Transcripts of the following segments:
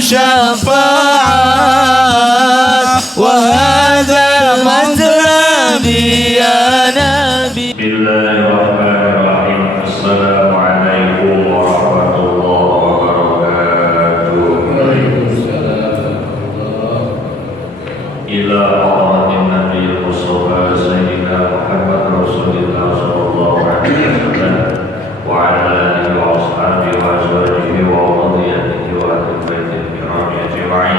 شفاعات وهذا مطلبي يا نبي. بسم الله الرحمن الرحيم. السلام عليكم ورحمة الله وبركاته. إلى حضرة النبي المصطفى سيدنا محمد رسول الله صلى الله عليه وسلم وعلى آله وأصحابه وأزواجه وذريته وأهل بيته الكرام أجمعين.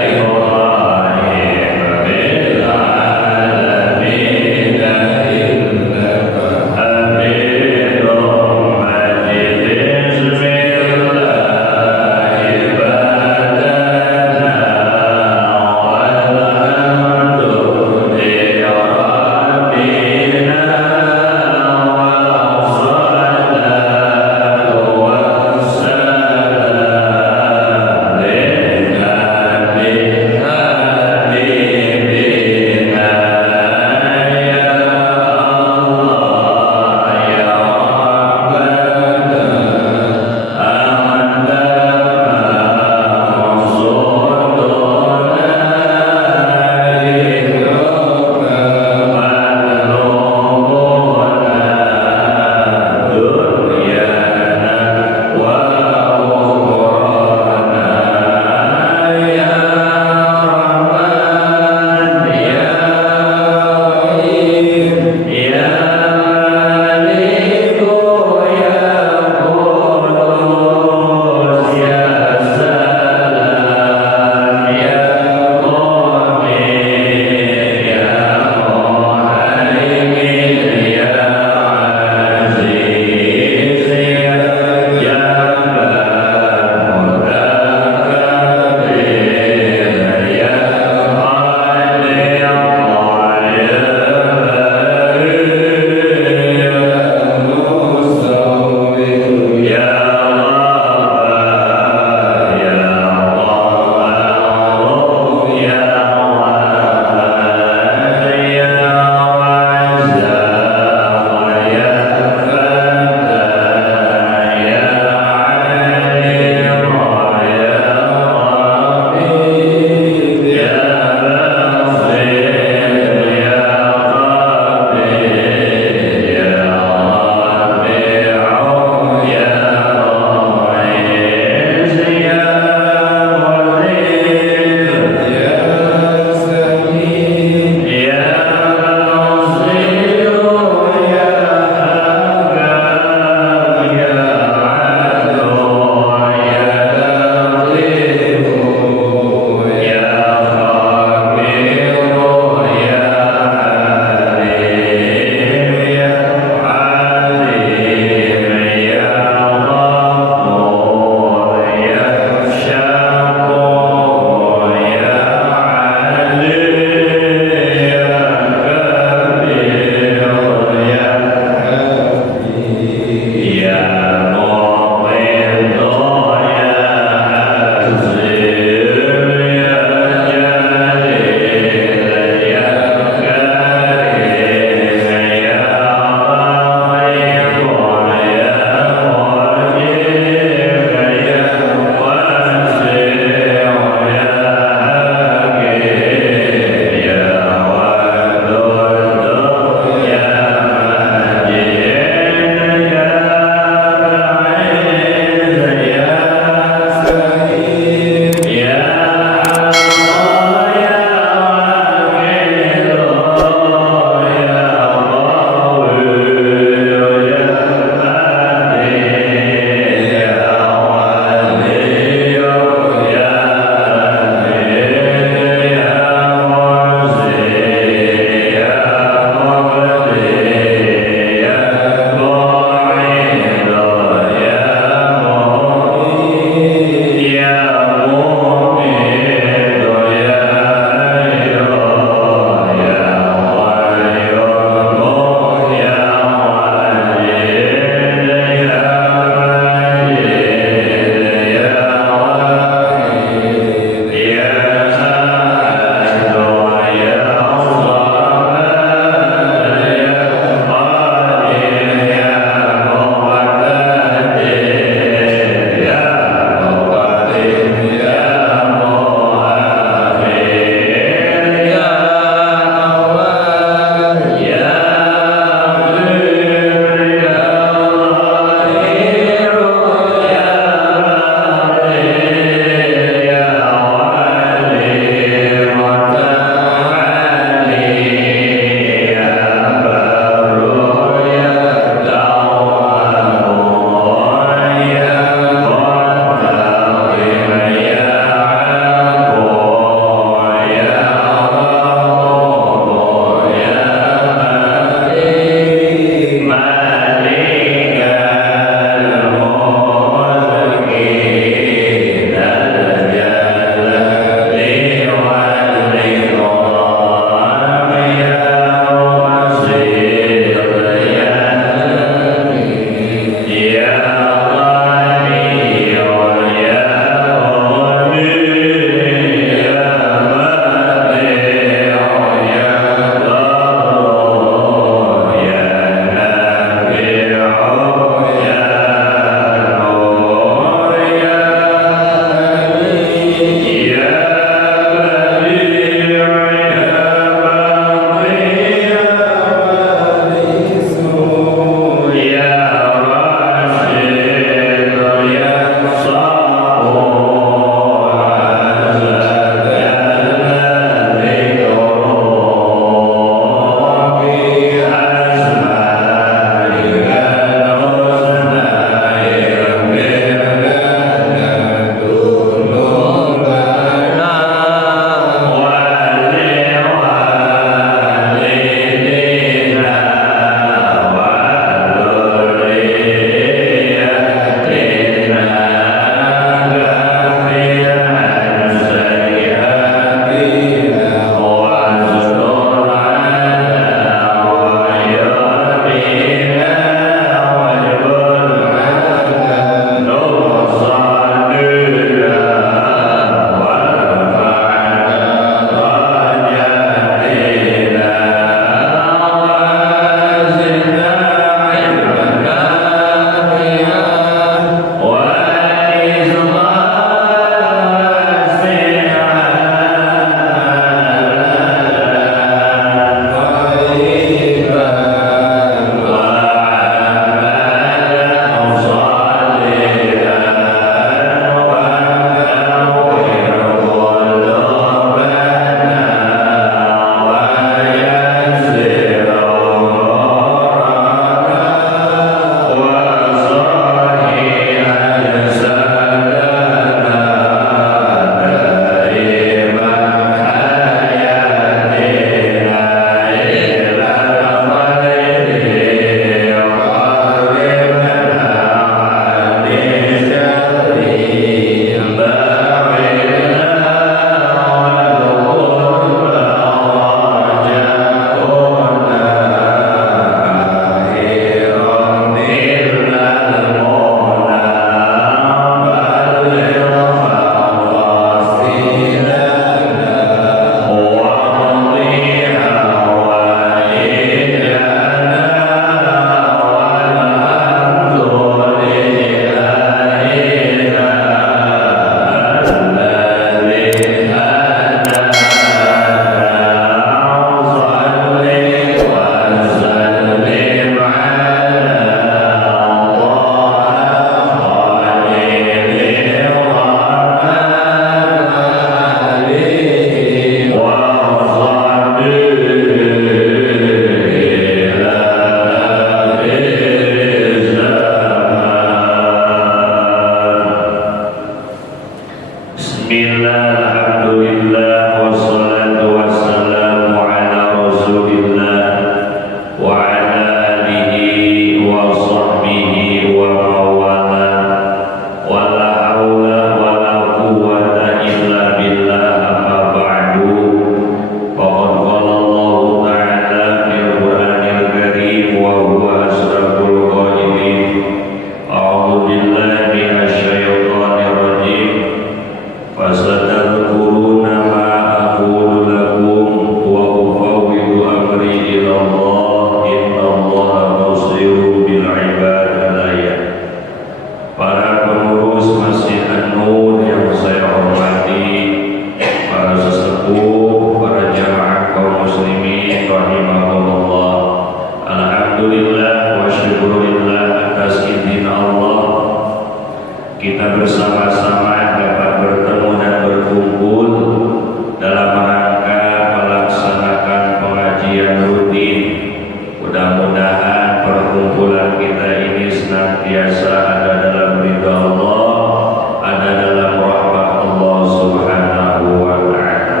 mudah-mudahan kita ini senantiasa ada dalam ridha Allah, ada dalam rahmat Allah Subhanahu wa Ta'ala.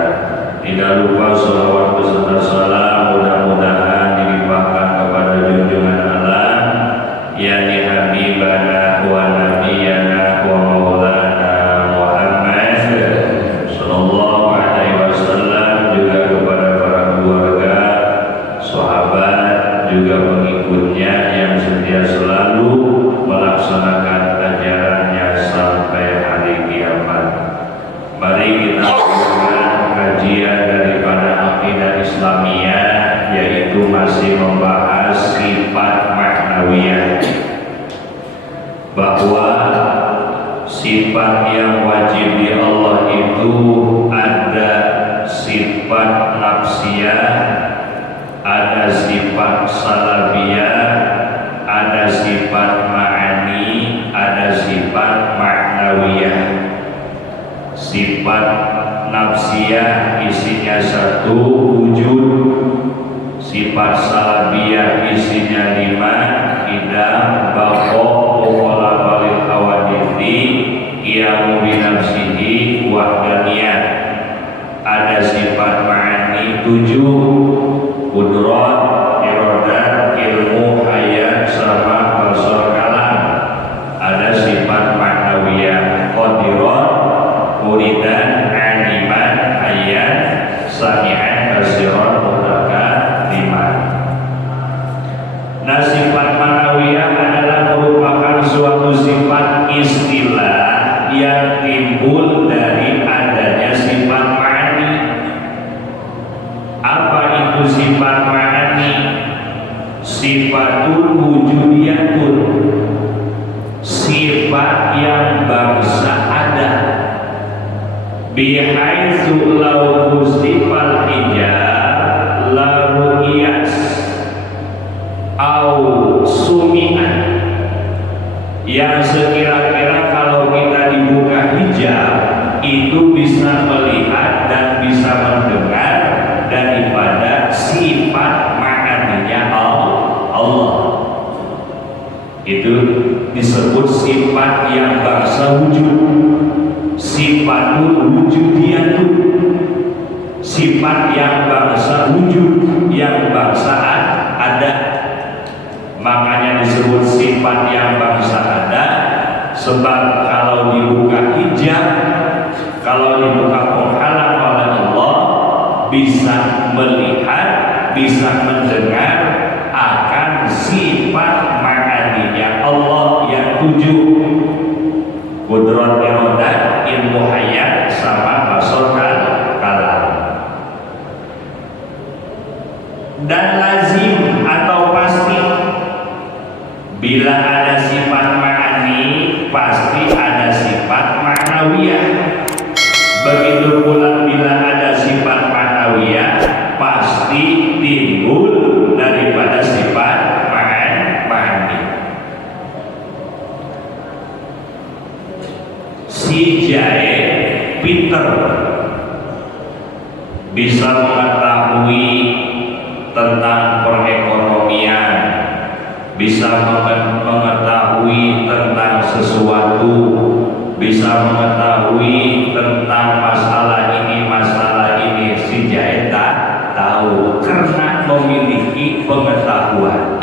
Tidak lupa salawat beserta salam mudah-mudahan dilimpahkan kepada junjungan alam, yakni Habibana wa Nabiyana wa Maulana Muhammad sallallahu alaihi wasallam, juga kepada para keluarga, sahabat, juga pengikutnya yang setia selalu melaksanakan ajarannya sampai hari kiamat. Mari kita lakukan kajian daripada akidah Islamiyah, yaitu masih membahas sifat ma'nawiyah, bahwa sifat yang wajib di Allah itu ada sifat nafsiyah, ada sifat salabiyah, ada sifat ma'ani, ada sifat ma'nawiyah. Sifat nafsiyah isinya satu, wujud. Sifat salabiyah isinya 5, idam, baqo, wala balil hawadithi, qiyamu binafsihi, wahdaniyah. Ada sifat ma'ani 7, kudrat, iradat, ilmu, hayat, sama, basar, kalam. Ada sifat ma'nawiyah, qadirat, muridan, aliman, hayat, sami'an, basiran, mutakan, liman. Nah, sifat ma'nawiyah adalah merupakan suatu sifat istilah yang timbul dari adanya sifat ma'ani. Apa itu sifat ma'ani? Sifatul wujudiyatun, sifat yang bangsa ada. Bihaitsu law usifal hijab la ru'iyas au sumi'an, yang sekira-kira kalau kita dibuka hijab itu bisa melihat dan bisa mendengar daripada sifat ma'aninya Allah. Itu disebut sifat yang bangsa wujud. Sifatul wujudiyatun, sifat yang bangsa wujud, yang bangsa ada. Makanya disebut sifat yang bangsa ada, sebab kalau dibuka hijab, kalau dibuka penghalang oleh Allah, bisa melihat, bisa mendengar akan sifat ma'aninya Allah yang 7, kudrat, iradat, ilmu, hayat, sama, basar, kalam. Dan lazim atau pasti, bila ada sifat ma'ani, pasti ada sifat ma'nawiyah. Begitu pula bila ada sifat ma'nawiyah, pasti timbul daripada sifat ma'ani. Si jahil pinter, bisa mengetahui tentang perekonomian, bisa mengetahui tentang sesuatu, bisa mengetahui tentang masalah ini, si jahil tak tahu karena memiliki pengetahuan.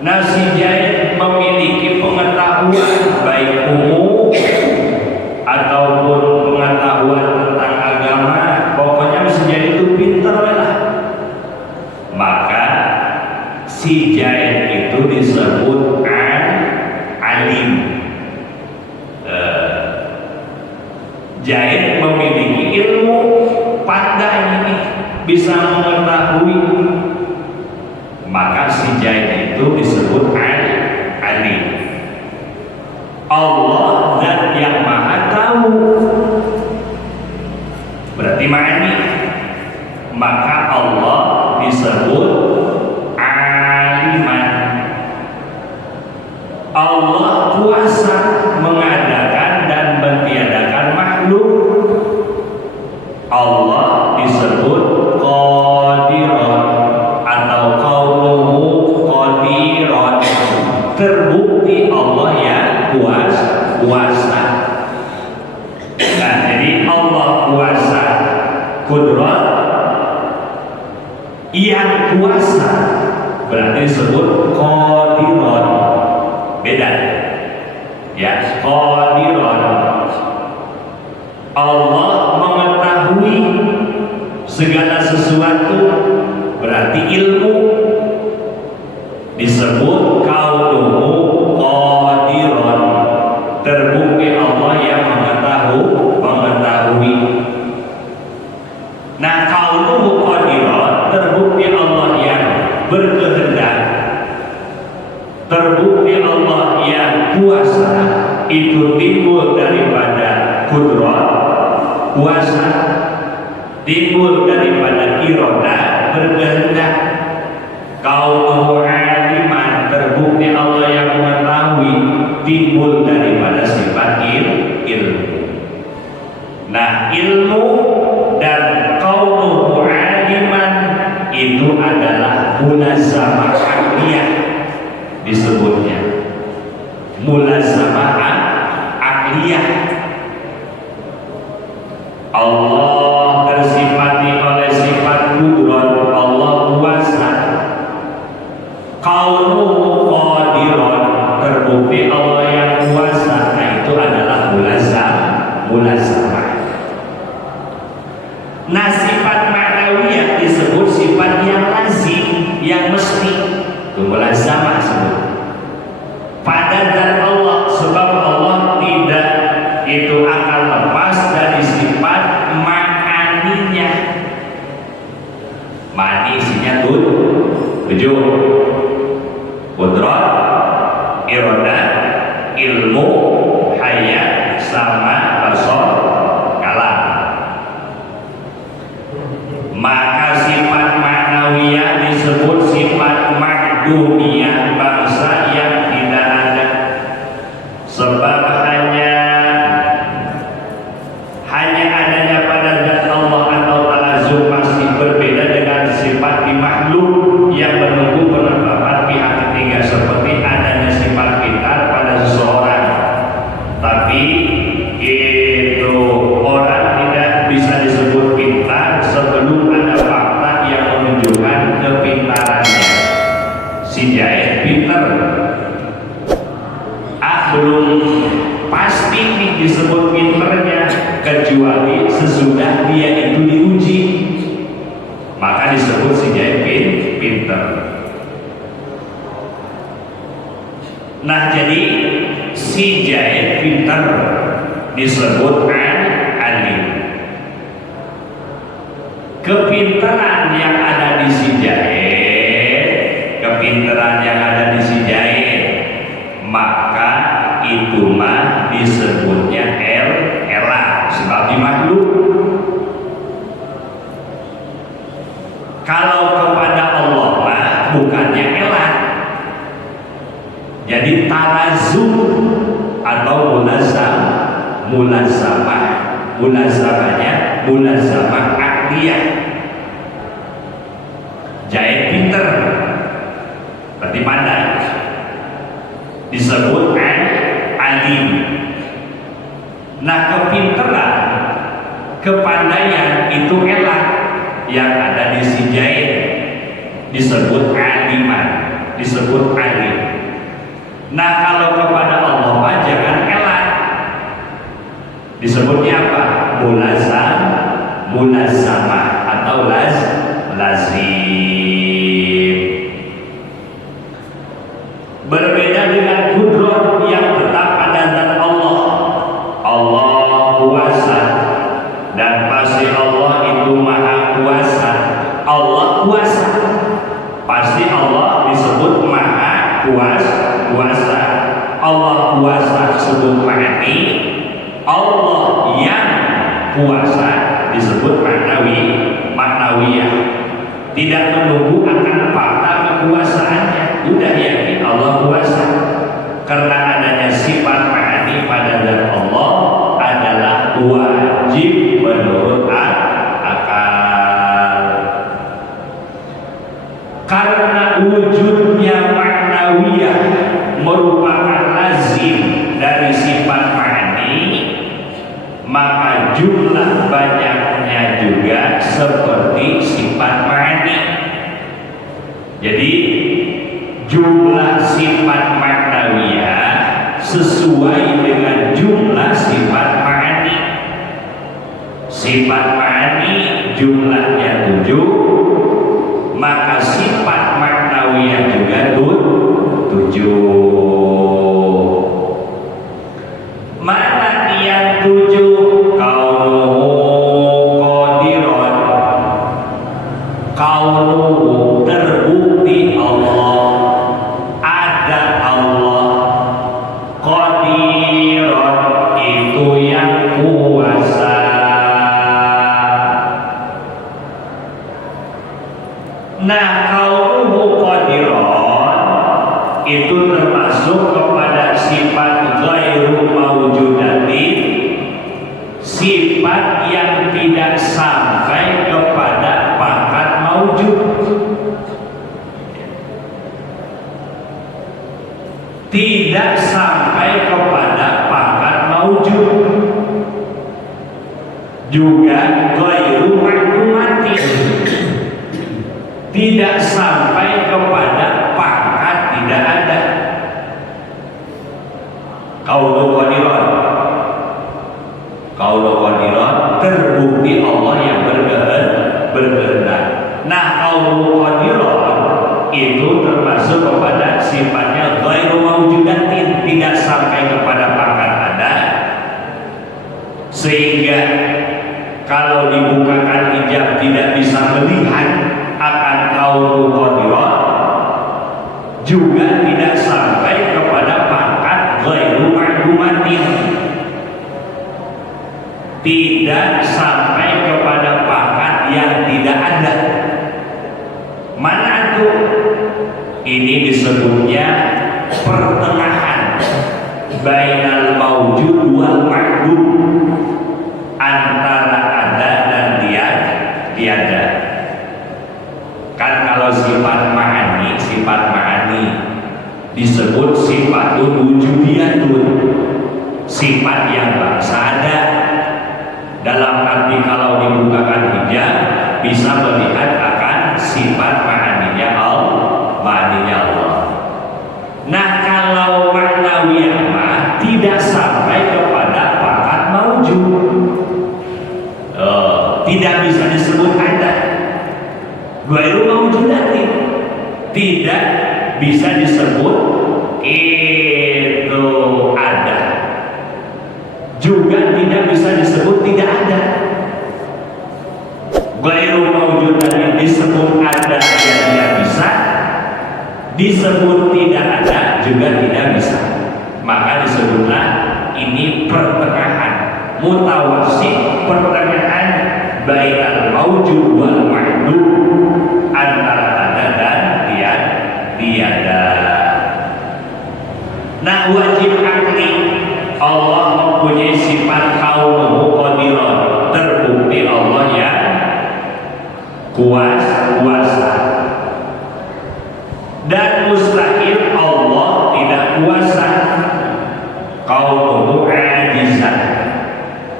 Nah, si jahil memiliki pengetahuan baik umum ataupun pengetahuan tentang agama, pokoknya si jahil itu pintar lah. Maka si jahil itu disebut alim. Jahil memiliki ilmu, pandai ini, bisa mengetahui. Maka si jahil itu disebut alim. Allah zat yang maha tahu, berarti ma'ani. Maka Allah disebut aliman. Allah kuasa mengadakan dan mentiadakan makhluk. Allah disebut qadiran atau qauluhu qadir terbukti Allah yang kuasa. Nah, jadi Allah kuasa, kudrat yang kuasa berarti disebut qadiron. Beda ya, qadiron. Allah mengetahui segala sesuatu berarti ilmu, disebut kaunuhu qadiron, terbukti Allah yang mengetahui. Nah, kaunuhu qadiron terbukti Allah yang berkehendak, terbukti Allah yang kuasa, itu timbul daripada kudrat kuasa, timbul daripada iroda berkehendak. Kaunuhu aliman terbukti Allah yang mengetahui, timbul daripada sifat ilmu. Nah, ilmu dan kaunuhu aliman itu adalah mulazamah akliyah, disebutnya mulazamah akliyah. Allah tersifati oleh sifat kudrat, Allah kuasa. Kaunuhu qadiron terbukti Allah yang kuasa. Nah, itu adalah mulazamah. Nah, sifat ma'nawiyah disebut sifat yang lazim, yang mesti. Itu mulazamah sebut. Pada zat Allah, sebab Allah tidak itu akan lepas dari sifat ma'aninya. Ma'ani isinya tujuh: kudrat, iroda, ilmu, hayat, sama, basar, kalam. Maka sifat ma'nawiyah disebut sifat ma'dumiyah, bangsa yang tidak ada. Sebab hanya adanya pada zat Allah atau talazum masih berbeda dengan sifat di makhluk yang menunggu penetapan pihak ketiga, seperti adanya sifat pintar pada seseorang, tapi itu orang tidak bisa disebut pintar sebelum ada fakta yang menunjukkan kepintarannya. Si jahit pintar, belum pasti nih disebut pinternya, kecuali sesudah dia itu diuji, maka disebut si jahit pinter. Nah, jadi si jahit pinter disebut alim. Kepintaran yang ada di si jahit, kepintaran yang ada di si jahit, maka itu mah disebutnya elah, sebab di makhluk. Kalau kepada Allah mah bukannya elah, jadi talazum atau mulazamahnya mulazamah akliyah. Jahit pinter berarti pandai, disebut alim. Nah, kepinteran, kepandaian itu elah yang ada di si jahit, disebut aliman, disebut alim. Nah, kalau kepada Allah mah jangan elah, disebutnya apa? Mulazamah atau lazim. Berbeda dengan kudrat yang tetap pada zat Allah. Allah kuasa, dan pasti Allah itu maha kuasa. Allah kuasa, pasti Allah disebut maha kuasa. Allah kuasa disebut ma'ani. Allah yang kuasa disebut ma'nawiyah. Tidak menunggu akan fakta kekuasaannya, udah yakin Allah kuasa. Karena adanya sifat ma'ani pada zat Allah adalah wajib menurut akal. Karena wujudnya ma'nawiyah sesuai dengan jumlah sifat ma'ani. Sifat ma'ani jumlahnya 7, maka sifat maknawiyah juga 7. Mana yang 7? Kaunuhu qadiron, kaunuhu terbukti Allah, ada Allah, qadiron itu yang kuasa. Nah, kaunuhu qadiron itu termasuk kepada sifat ghairu mawjudatin, sifat yang tidak sampai kepada pangkat maujud. Tidak sampai kepada pangkat maujud. Juga ghairu ma'lumatin, tidak sampai kepada pangkat tidak ada. Qaulu qadiran, qaulu qadiran terbukti Allah yang berkehendak. Nah, qaulu qadiran itu termasuk kepada sifatnya ghairu mawjudatin, tidak sampai kepada pangkat ada, sehingga kalau dibukakan hijab tidak bisa melihat akan qaulu qadiran, juga tidak sampai kepada pangkat ghairu ma'lumatin, tidak sampai kepada pangkat yang tidak ada. Mana itu? Ini disebutnya pertengahan bainal maujud wal ma'dum, antara ada dan tiada. Kan kalau sifat ma'ani disebut sifatun wujudiyatun, sifat yang bangsa ada, dalam arti kalau dibukakan hijab bisa melihat akan sifat ma'aninya Allah. Nah, kalau maknawiyah mah tidak sampai kepada pangkat maujud, tidak bisa disebut ada. Ghairu mawjudatin tidak bisa disebut itu ada, juga tidak bisa disebut tidak ada. Ghairu mawjudatin disebut ada ya tidak bisa, disebut tidak ada juga tidak bisa. Maka disebutlah ini pertengahan, mutawassit, pertengahan bainal maujud wal ma'dum, antara ada dan tiada. Nah, wajib akli Allah mempunyai sifat kaunuhu qadiran, terbukti Allah yang kuasa, dan mustahil Allah tidak kuasa. Kaunuhu ajizan,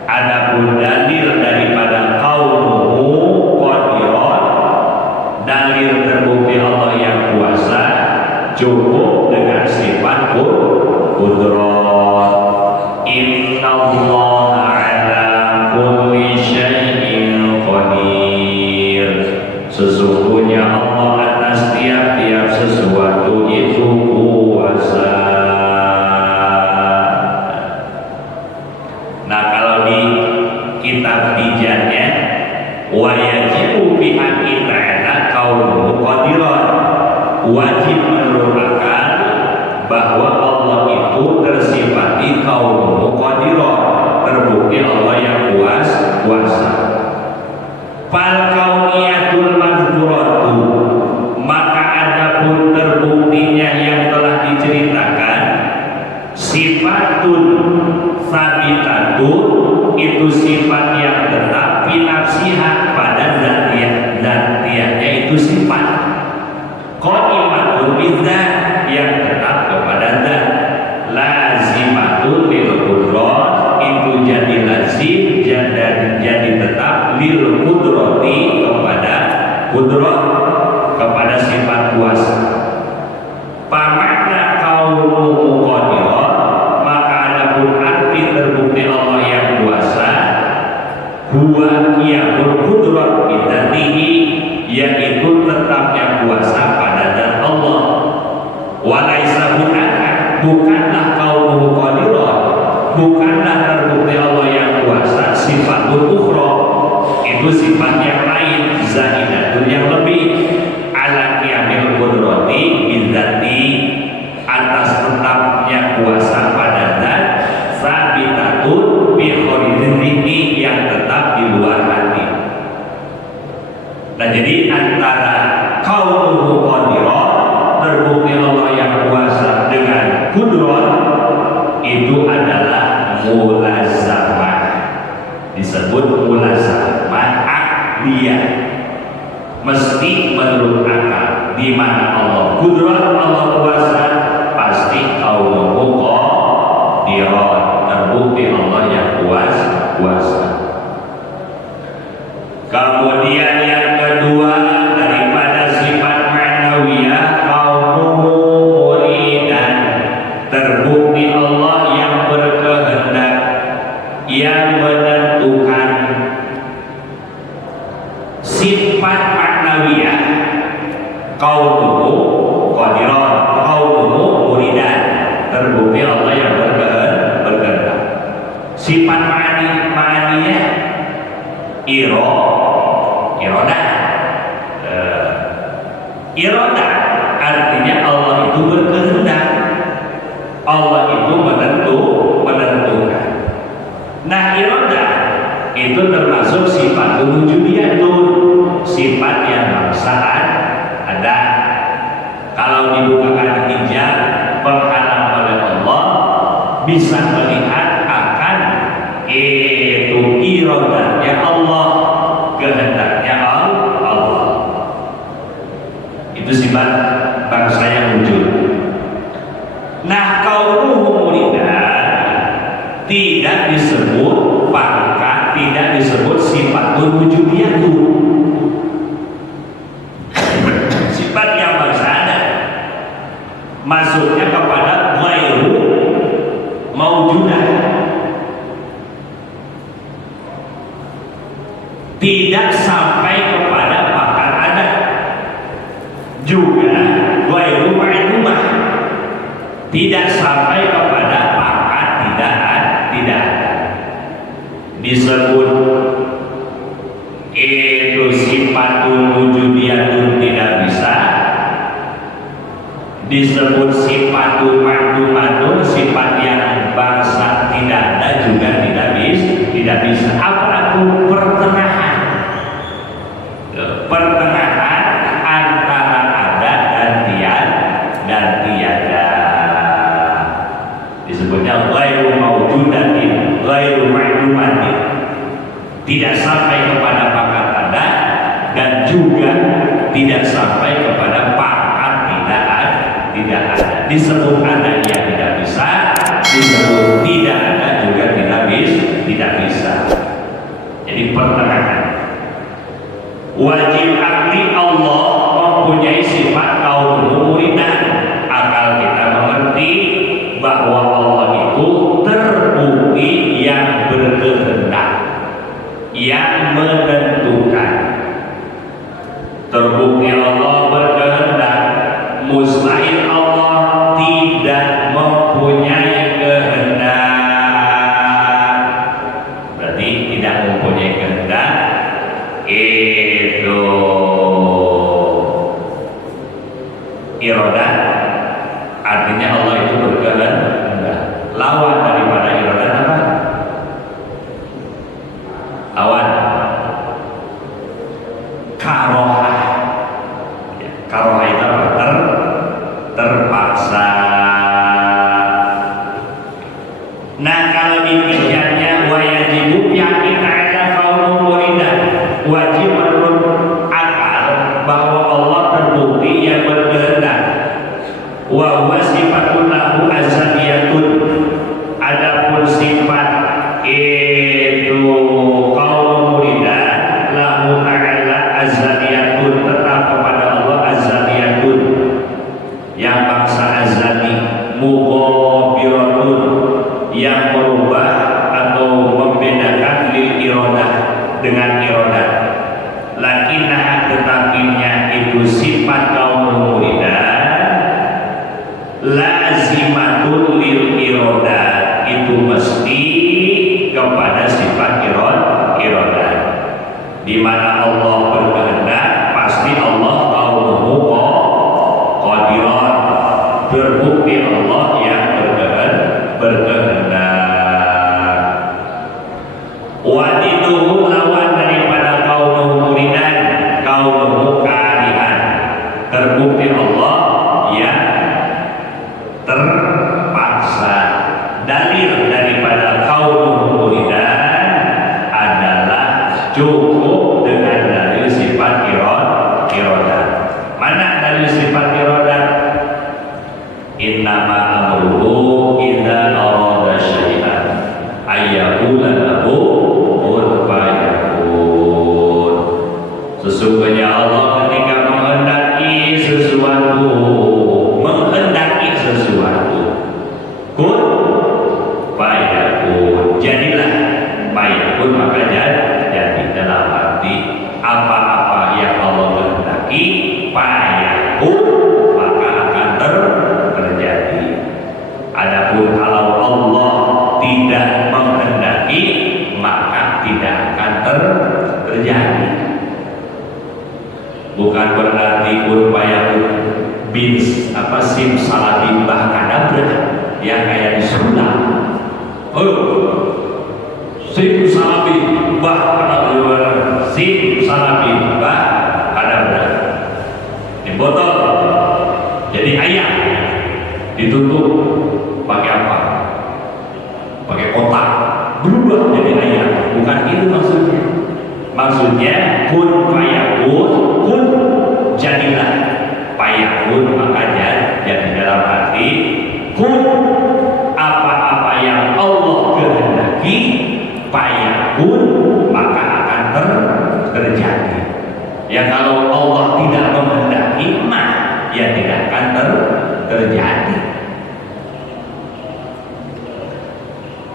adapun dalil daripada kaunuhu qadiran, dalil terbukti Allah yang kuasa cukup dengan sifat qudrat. Innallaha ala kulli syai'in qadir, sesungguhnya Allah atas tiap-tiap sesuatu itu kuasa. Nah, kalau di kitab tijannya wa yajibu fi haqqi ta'ala kaunuhu qadiran, wajib merupakan bahwa Allah itu tersifati kaunuhu qadiran, terbukti Allah yang kuasa. Fal kauniyatul mazkuratu, maka adapun terbuktinya yang telah diceritakan, sifatun sabitatun, itu sifat yang tetap binafsiha, pada zatiahnya itu sifat. Qaimatun bidzat, yang tetap kepada zat. Lazimatun lil qudrat, itu jadi lazim dan jadi tetap lil qudrati, kepada qudrat, kepada sifat kuasa. Pamakna kaunuhu qadiran, bukanlah kaunuhu qadiran, bukanlah terbukti Allah yang kuasa, sifatul ukhra, itu sifat yang lain, zaidatun yang lebih, ala qiyamil qudrati bidzati, atas tetapnya kuasa pada zat, sabitatun bi khorizini, yang tetap di luar hati. Nah, jadi antara kaunuhu qadiran, terbukti Allah yang kuasa, dengan kudrat, itu adalah mulazamah, disebut mulazamah akliyah, mesti menurut akal. Di mana Allah kudrat, Allah kuasa, pasti kaunuhu qadiran, terbukti Allah yang kuasa. Kemudian yang kedua daripada sifat ma'nawiyah, kaunuhu muridan, terbukti Allah yang berkehendak, yang menentukan. Sifat ma'nawiyah, kaunuhu qadiran, kaunuhu muridan, terbukti Allah yang berkehendak. Sifat ma'niyah, iroda, artinya Allah itu berkehendak, Allah itu menentukan. Nah, iroda itu termasuk sifat wujudiyatun, sifat yang bangsaan ada. Kalau dibukakan hijab penghalang oleh Allah, bisa melihat akan itu irodanya Allah, kehendaknya Allah. Itu sifat bangsa yang wujud. Nah, kaunuhu muridan tidak disebut pangkat, tidak disebut sifatul wujudiyatun, sifat yang bangsa ada, maksudnya kepada ghairu maujudah, tidak sampai kepada pangkat ada, juga ghairu ma'lumah, tidak sampai kepada pangkat tidak ada. Disebut itu sifatul wujudiyatun tidak bisa, disebut sifatul ma'lumatun, sifat yang bangsa tidak ada juga tidak bisa. Apa itu pertengahan? Pertengahan antara ada dan tiada. Disebutnya ghairu maujudatin, ghairu ma'lumatin, tidak sampai kepada pangkat ada dan juga tidak sampai kepada pangkat tidak ada. Disebut ada ya tidak bisa, disebut tidak ada juga tidak bisa. Jadi pertengahan. Wajib akli Allah mempunyai sifat kaunuhu muridan. Akal kita mengerti bahwa Allah itu terbukti yang berkehendak, yang menentukan. Terbukti Allah berkehendak, mustahil Allah tidak amruhu idza arada syai'an ayyaqula lahu kun fayakun. Sesungguhnya Allah ketika menghendaki sesuatu kun fayakun, jadilah. Fayakun maka jadi, dalam arti apa-apa yang Allah kehendaki fayakun maka akan terjadi. Adapun kalau Allah tidak menghendaki maka tidak akan terjadi. Bukan berarti kun fayakun bin simsalabim bahkadabra yang kayak disunat. Simsalabim bahkadabra, simsalabim bahkadabra. Ini botol jadi ayam ditutup pakai apa? Pakai kotak, berubah jadi ayam. Bukan itu maksudnya. Maksudnya kun fayakun, kun jadilah, fayakun maka jadi, dalam arti kun apa-apa yang Allah kehendaki fayakun maka akan terjadi. Ya kalau Allah tidak menghendaki mah ya tidak akan terjadi.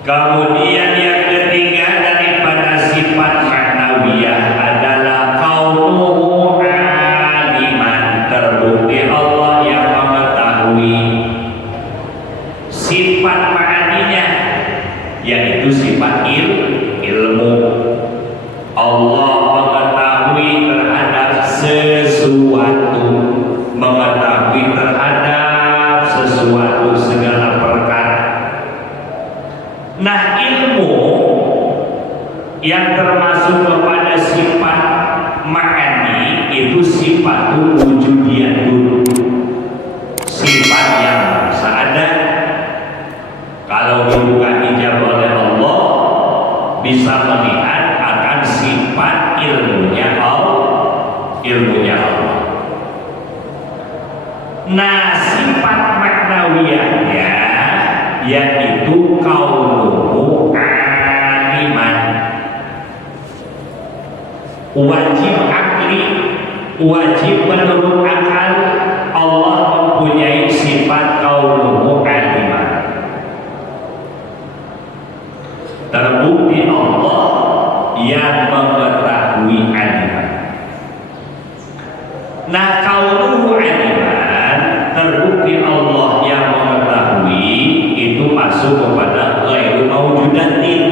Kemudian yang ketiga daripada sifat maknawiyah adalah kaunuhu aliman, terbukti Allah yang mengetahui. Sifat ma'aninya yaitu sifat ilmu. Allah mengetahui terhadap sesuatu, mengetahui terhadap sesuatu segala perkara. Nah, ilmu yang termasuk kepada sifat ma'ani itu sifat wujudiyatun, sifat yang seada. Kalau dibuka hijab oleh Allah bisa melihat akan sifat ilmunya Allah. Nah, sifat maknawiyahnya yaitu kaunuhu aliman, wajib akli, wajib menurut akal Allah mempunyai sifat kaunuhu aliman. Terbukti Allah yang mengetahui aliman. Nah, kaunuhu aliman, terbukti Allah yang mengetahui itu masuk kepada ghairu maujudatin,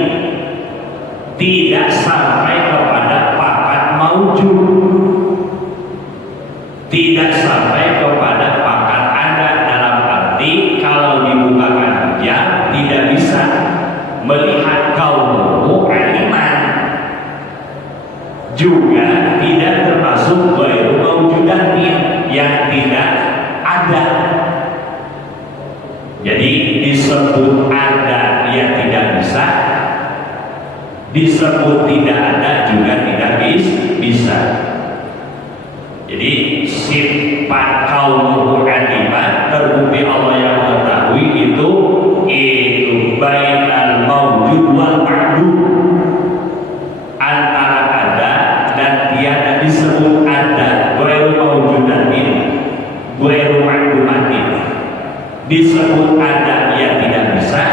tidak sampai kepada pakat maujud, tidak sampai kepada pakat ada. Dalam arti kalau dibukakan hijab tidak bisa melihat kaunuhu aliman, juga tidak termasuk ghairu maujudatin yang tidak ada. Jadi disebut ada yang tidak bisa, disebut tidak ada juga tidak bisa. Jadi sifat kaunuhu aliman terbukti Allah yang mengetahui itu bainal maujud wal ma'dum, antara ada dan tiada disebut ada, ghairu maujudatin, ghairu ma'dumatin. Disebut ada yang tidak bisa,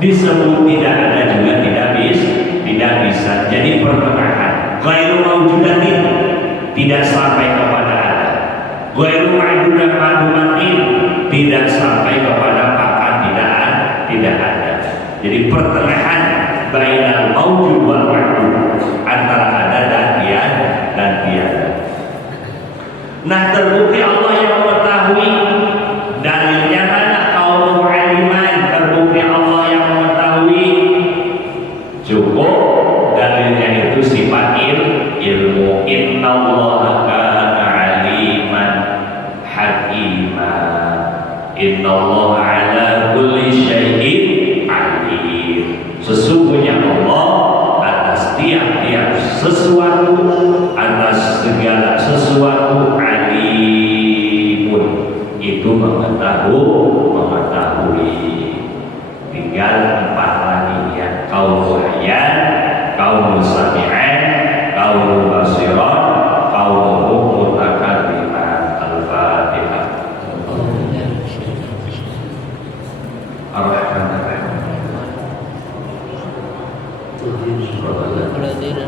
disebut tidak ada juga tidak bisa. Jadi pertengahan. Ghairu maujudatin tidak sampai kepada ada, ghairu ma'dumatin tidak sampai kepada pakat tidak ada. Jadi pertengahan bainal maujud wal ma'dum, antara ada dan tiada. Nah, terbukti Allah yang mengetahui. Dalilnya mana? Kaunuhu aliman, terbukti Allah yang mengetahui. Cukup dalilnya itu sifat ilmu. Innallaha kana aliman hakima. Innallaha ala kulli syai'in alim. Sesungguhnya Allah atas tiap-tiap sesuatu, atas segala sesuatu alimun, itu mengetahui. Ar-Rahman Ar-Rahim. الذين